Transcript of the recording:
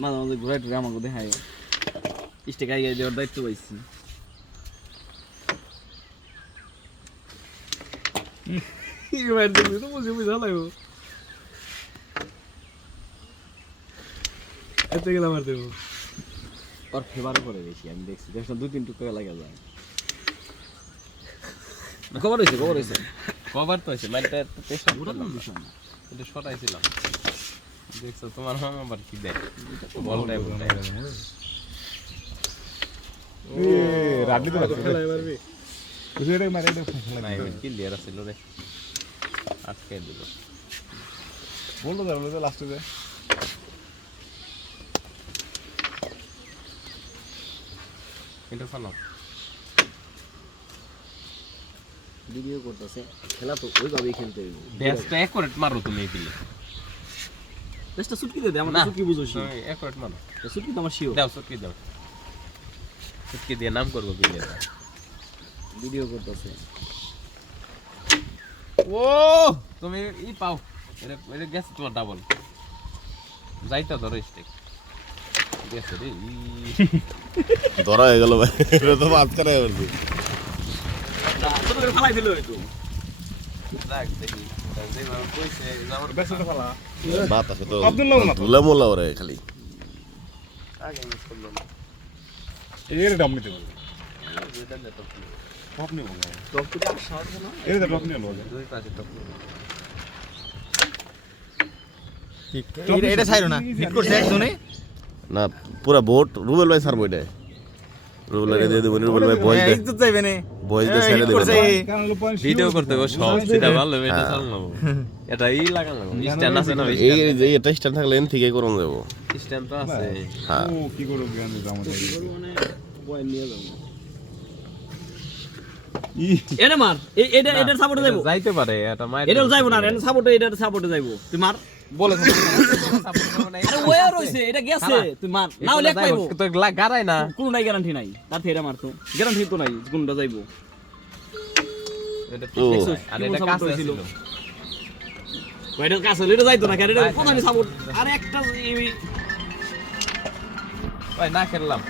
মাঝে মাঝে ঘুরাই টুরে আমাকে দেখায় স্টেক আইয়া দেওয়ার দায়িত্ব পাইছি এবার দেখবি তো বুঝে বুঝা লাগবো এতে গেলে আমার দেবো ওর ফেভার করে বেশি আমি দেখছি দেখলাম 2-3 টুকরা লাগা যায় কভার হয়েছে কভার তো হয়েছে মাইলটা টেস্ট করলাম এটা শটাইছিলাম দেখছো তোমার মামা আবার কি দেখ বলটাই রাডলি তো খেলা এবারে তুই এটা মারে এটা নাই কি লিয়ার ছিল রে আটকে দিল বলতো দাও লাস্টে দে এটা চালাও ভিডিও করতেছে খেলা তো ওইভাবেই খেলতে হইব ব্যাসটা অ্যাকুরেট মারো তুমি এই দিলে বেশটা সুটকি দে আমার সুটকি বুঝোছি তুমি অ্যাকুরেট মারো সুটকি তো আমার শিও দাও সুটকি দাও সুটকি দিয়ে নাম করবো বিলেটা ভিডিও করতেছে ও তুমি ই পাও এটা এটা গেছে তোমার ডাবল যাইতা ধরো স্টেক গেছে রে ধরা হয়ে গেল ভাই এটা তো মাছ করে করছি ছোট করে ফালাই দিল হয়তো দেখ দেখি যেভাবে কইছে আমার বেসটা ফালা বাত আছে তো আব্দুল্লাহ না ধুলা মোলা ওরে খালি আগে মিস করলাম এর দাম নিতে বল দুইটা দে টপ টপ নিব টপ করে আসা হবে না এর দাম টপ নিয়ে লো দুই পাশে টপ এটা ছাইরো না হিট করছে একজনে না পুরা বোট রুবেল ভাই স্যার বইটা রুবেল ভাই দিয়ে দেবো রুবেল ভাই ভয়েস দে ইজ্জত যাইবে না ভয়েস দে ছেড়ে দেবেন কারণ হলো পয়েন্ট ভিডিও করতে গো সব সেটা ভালো এটা চালানো এটা ই লাগানো স্ট্যান্ড আছে না এই যে এটা স্ট্যান্ড থাকলে এন থেকে করুন দেবো স্ট্যান্ড তো আছে হ্যাঁ ও কি করব জ্ঞান দিতে আমাদের মানে বয় নিয়ে যাও ই এটা মার এটা এটার সাপোর্টে যাইবো যাইতে পারে এটা মাইর এটাও যাইবো না এটা সাপোর্টে যাইবো তুই মার বলে আরে ওয়া রইছে এটা গেছে তুই মার না হলে এক পাইবো তো গারাই না কোনো নাই গ্যারান্টি নাই তার থেকে এটা মারতো গ্যারান্টি তো নাই কোনটা যাইবো এটা ও আর এটা কাছে ছিল ওইটা কাছে এটা যাইতো না এটা কোথায় সাপোর্ট আর একটা ভাই না খেললাম